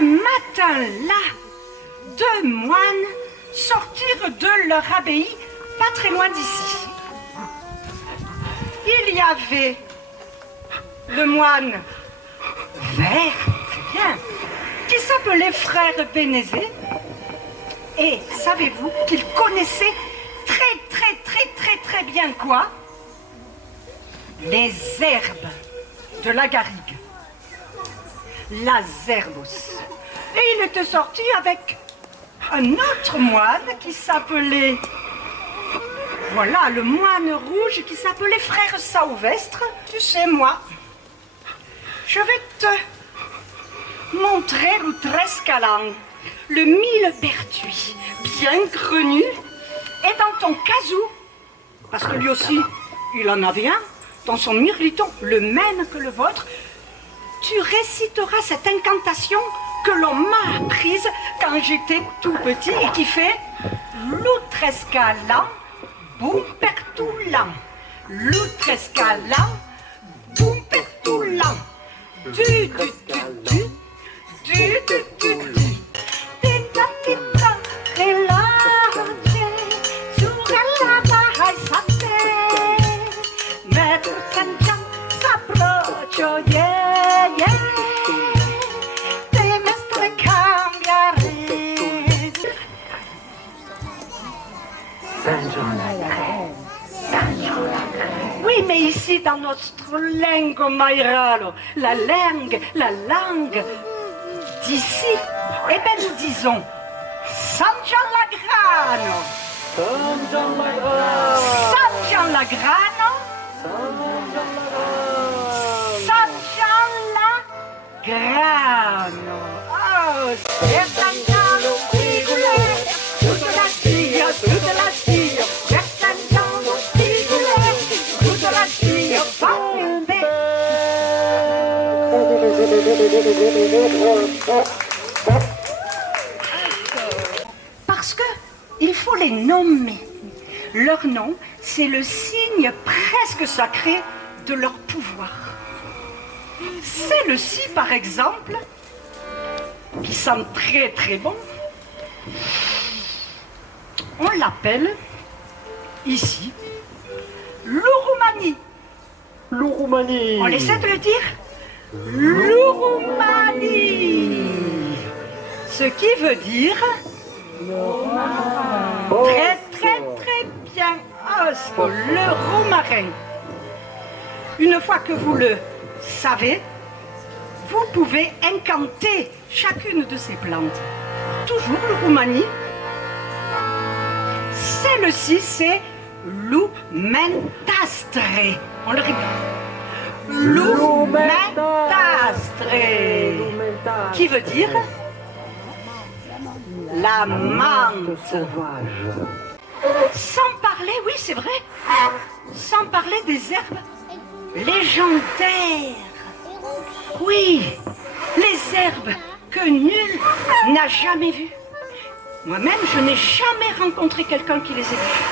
matin-là, deux moines sortirent de leur abbaye, pas très loin d'ici. Il y avait le moine vert, très bien, qui s'appelait frère Bénézé. Et savez-vous qu'il connaissait très bien quoi? Les herbes de la garrigue. La zerbos. Et il était sorti avec un autre moine qui s'appelait... Voilà, le moine rouge qui s'appelait frère Sauvestre. Tu sais, moi, je vais te montrer l'Outrescalan, le millepertuis, bien grenu, et dans ton casou, parce que lui aussi, il en avait un, dans son mirliton, le même que le vôtre, tu réciteras cette incantation que l'on m'a apprise quand j'étais tout petit et qui fait l'Outrescalan, Bumpertulan, l'Outrescalan, Bumpertulan, du, Oui, mais ici, dans notre langue maïralo, la langue d'ici, eh bien, nous disons San Gianlagrano. San Gianlagrano. San Gianlagrano. Oh, c'est San Gianlo, toute la stia, c'est San Gianlo, toute la stia, parce que il faut les nommer. Leur nom, c'est le signe presque sacré de leur pouvoir. Celle-ci, par exemple, qui sent très bon, on l'appelle ici l'Ouroumanie. L'Ouroumanie. On essaie de le dire? L'Ouroumanie. Ce qui veut dire très bien. Oh, le romarin. Une fois que vous le savez, vous pouvez incanter chacune de ces plantes. Toujours l'Ouroumanie. Celle-ci, c'est l'Oumentastre. On le répète. L'Oumentastre. Qui veut dire la menthe. Sans parler, oui c'est vrai, sans parler des herbes légendaires. Oui, les herbes que nul n'a jamais vues. Moi-même, je n'ai jamais rencontré quelqu'un qui les ait vues.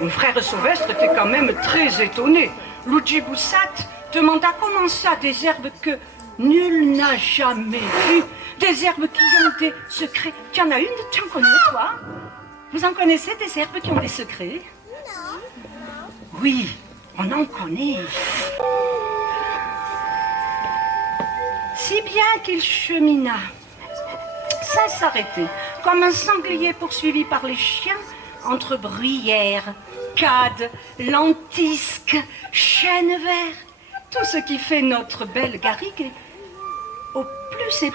Mon frère Sauvestre était quand même très étonné. Luigi Boussat demanda comment ça, des herbes que nul n'a jamais vues, des herbes qui ont des secrets. Tu en as une, tu en connais toi? Vous en connaissez des herbes qui ont des secrets? Non. Oui, on en connaît. Si bien qu'il chemina, sans s'arrêter, comme un sanglier poursuivi par les chiens, entre bruyères, cades, lentisques, chênes verts, tout ce qui fait notre belle garrigue, au plus